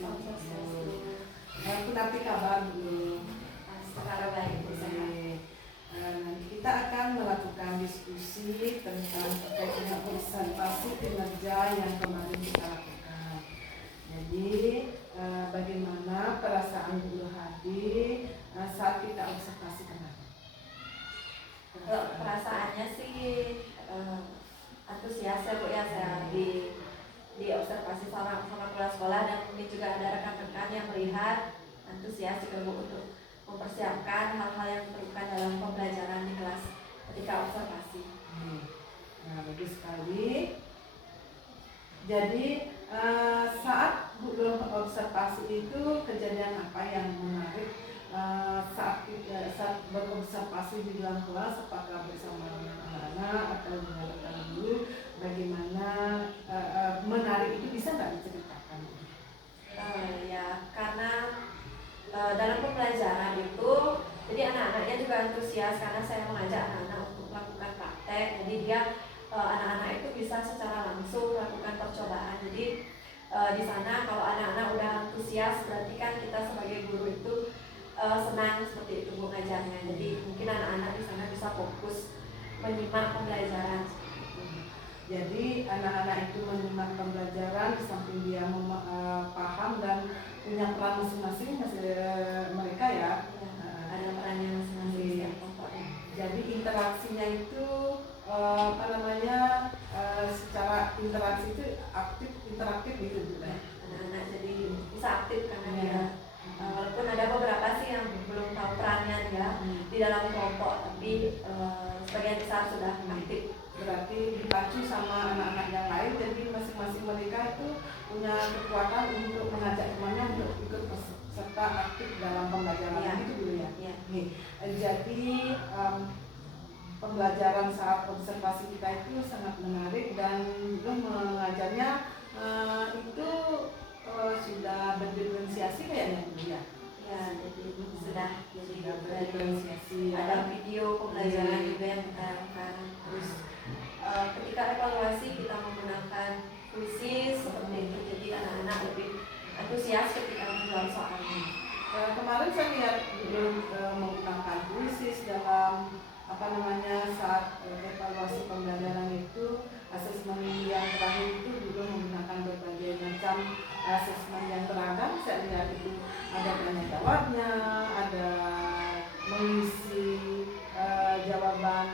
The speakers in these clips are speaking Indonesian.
Aku nanti kabar dulu. Sekarang baik Bu. Nanti kita akan melakukan diskusi tentang terkait dengan observasi kinerja yang kemarin kita lakukan. Jadi bagaimana perasaan Bu Hadi saat kita observasi kemarin? Kalau perasaannya sih antusias ya Bu ya, saya di observasi sama kepala sekolah, dan mungkin juga ada rekan-rekan yang melihat antusias juga Bu untuk mempersiapkan hal-hal yang diperlukan dalam pembelajaran di kelas ketika observasi. Nah, bagus sekali. Jadi saat Bu observasi itu kejadian apa yang menarik saat berobservasi di dalam kelas, apakah bersama anak-anak atau dengan rekan guru, bagaimana menarik itu bisa nggak diceritakan? Ya karena dalam pembelajaran itu jadi anak-anaknya juga antusias karena saya mengajak anak-anak untuk melakukan praktek. Jadi dia anak-anak itu bisa secara langsung melakukan percobaan. Jadi di sana kalau anak-anak udah antusias berarti kan kita sebagai guru itu senang seperti itu Bu ngajarnya. Jadi mungkin anak-anak di sana bisa fokus menyimak pembelajaran. Jadi anak-anak itu menyimak pembelajaran di samping dia paham dan punya peran masing-masing mereka ya. Ada perannya masing-masing pokoknya. Jadi interaksinya itu secara interaksi itu interaktif gitu. Anak-anak jadi bisa aktif karena dia walaupun ada beberapa sih yang belum tahu perannya ya di dalam kelompok, tapi sebagian besar sudah aktif. Berarti dipacu sama anak-anak yang lain, jadi masing-masing mereka itu punya kekuatan untuk mengajak temannya untuk ikut serta aktif dalam pembelajaran itu dulu ya. Nih, jadi pembelajaran saat observasi kita itu sangat menarik dan belum mengajarnya itu sudah berdiferensiasi kayaknya dulu ya. Ya, jadi sudah berdiferensiasi. Ada video pembelajaran juga yang kita lakukan. Terus ketika evaluasi kita menggunakan kuisis seperti itu, jadi anak-anak lebih antusias ketika menjawab soalnya. Kemarin saya lihat belum menggunakan kuisis dalam saat evaluasi pembelajaran itu, asesmen yang terakhir itu juga menggunakan berbagai macam asesmen yang beragam. Saya lihat itu ada tanya jawabnya, ada mengisi jawaban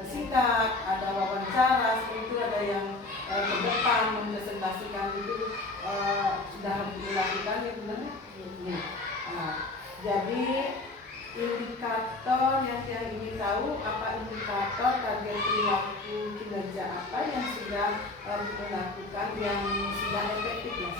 singkat, ada wawancara, seperti itu, ada yang ke depan mempresentasikan itu sudah harus dilakukan ya benar. Jadi indikator yang saya ingin tahu, apa indikator target perilaku kinerja apa yang sudah dilakukan, yang sudah efektif ya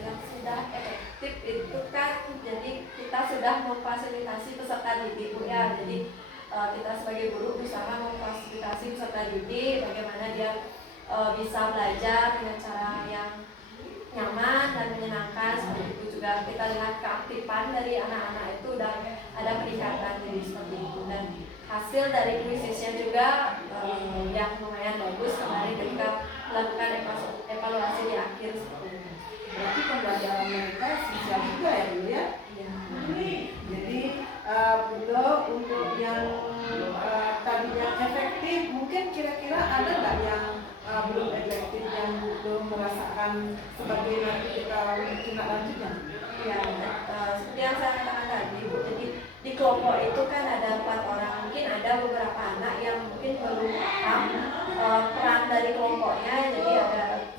yang sudah efektif itu kan jadi kita sudah memfasilitasi peserta didik Bu ya. Jadi kita sebagai guru berusaha memfasilitasi peserta didik bagaimana dia bisa belajar dengan cara yang nyaman dan menyenangkan. Seperti itu juga kita lihat keaktifan dari anak-anak itu udah ada peningkatan, jadi seperti itu. Dan hasil dari kuisisnya juga yang lumayan bagus kemarin ketika melakukan evaluasi di akhir seperti itu. Berarti pembelajaran mereka sosial juga ya Bu ya? Iya. Jadi Bu untuk yang tadinya efektif, mungkin kira-kira ada nggak yang belum efektif yang belum merasakan sebagai nanti kita tindak lanjutnya? Ya, seperti yang saya katakan tadi Bu, jadi di kelompok itu kan ada 4 orang, mungkin ada beberapa anak yang mungkin belum paham peran dari kelompoknya. Jadi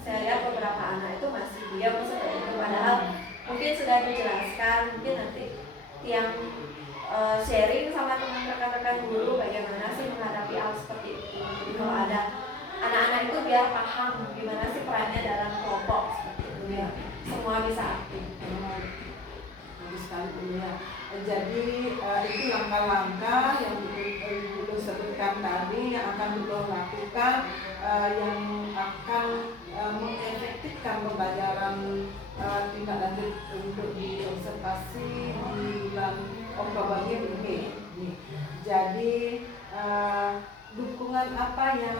saya lihat beberapa anak itu masih diam seperti itu, padahal mungkin sudah dijelaskan. Mungkin nanti yang sharing sama teman rekan-rekan guru bagaimana sih menghadapi hal seperti itu. Jadi kalau ada anak-anak itu biar paham gimana sih perannya dalam kelompok seperti itu ya, semua bisa aktif. Bagus sekali ya. Jadi itu langkah-langkah yang Ibu sebutkan tadi yang akan Ibu lakukan yang akan mengefektifkan pembelajaran tindak lanjut untuk diobservasi di bulan Oktober ini. Jadi dukungan apa yang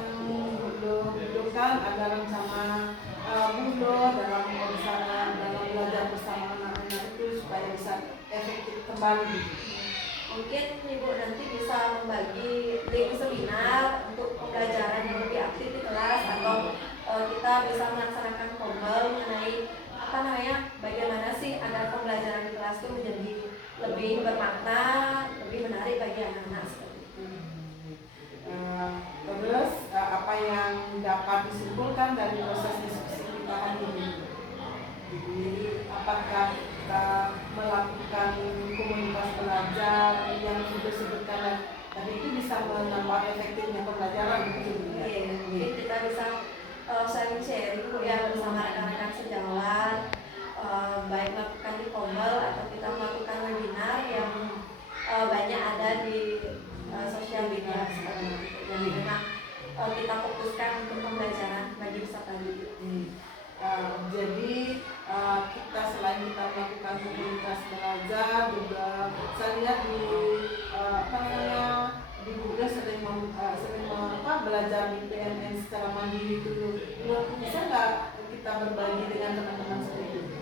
Budo butuhkan, ada rencana Budo kembali gitu. Mungkin Ibu nanti bisa membagi link seminar untuk pembelajaran yang lebih aktif di kelas, atau kita bisa melaksanakan kombel mengenai apa namanya, bagaimana sih agar pembelajaran di kelas itu menjadi lebih bermakna, lebih menarik bagi anak-anak seperti itu. Terus apa yang dapat disimpulkan dari proses diskusi kita hari ini? Jadi apakah kita melakukan komunitas belajar yang disebutkan tadi itu bisa menambah efektifnya pembelajaran gitu ya? Iya, jadi kita bisa sharing-sharing ya bersama rekan-rekan sejawat, baik melakukan di kombel atau kita melakukan webinar yang banyak ada di sosial media seperti itu. Jadi memang kita fokuskan untuk pembelajaran bagi peserta didik. Jadi kita selain kita melakukan komunitas belajar juga saya lihat di apa namanya di Google sering belajar di PNN secara mandiri dulu. Bisa nggak kita berbagi dengan teman-teman seperti itu?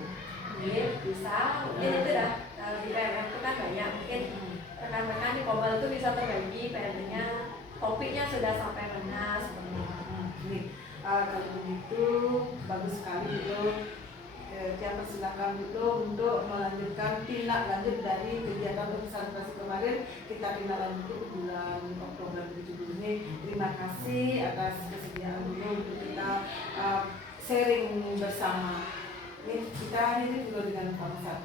Iya, bisa. Mungkin itu dah di PNN itu kan banyak, mungkin rekan-rekan di kombel itu bisa terbagi PNN-nya, topiknya sudah sampai mana seperti itu. Kalau begitu bagus sekali itu. Saya persilakan itu untuk melanjutkan tindak lanjut dari kegiatan presentasi kemarin. Kita tindak lanjut di bulan Oktober 2017 ini. Terima kasih atas kesediaan dulu untuk kita sharing bersama. Kita ini juga dengan konsep